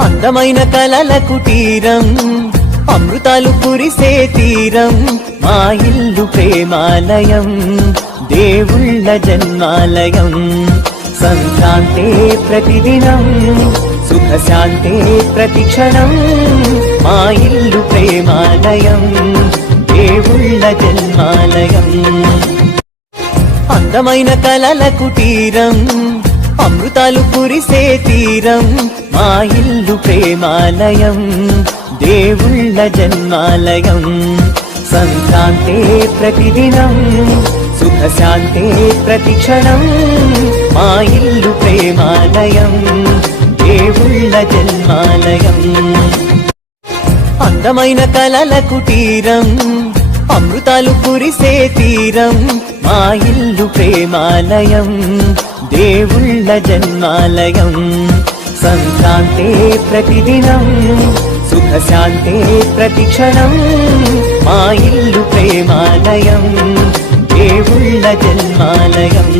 అందమైన కలల కుటీరం, అమృతాలు కురిసే తీరం, మా ఇల్లు ప్రేమాలయం, దేవుళ్ళ జన్మాలయం. సంక్రాంతే ప్రతిదినం, సుఖశాంతే ప్రతిక్షణం, మా ఇల్లు ప్రేమాలయం, దేవుళ్ళ జన్మాలయం. అందమైన కలల కుటీరం, అమృతాలు కురిసే తీరం, మా ఇల్లు ప్రేమాలయం, దేవుళ్ళ జన్మాలయం. సంక్రాంతే ప్రతిదినం, సుఖశాంతే ప్రతిక్షణం, మా ఇల్లు ప్రేమాలయం, దేవుళ్ళ జన్మాలయం. అందమైన కలల కుటీరం, అమృతాలు కురిసే తీరం, మా ఇల్లు ప్రేమాలయం, దేవుళ్ళ జన్మాలయం. సంక్రాంతే ప్రతిదినం, సుఖశాంతే ప్రతిక్షణం, మా ఇల్లు ప్రేమాలయం, దేవుళ్ళ జన్మాలయం.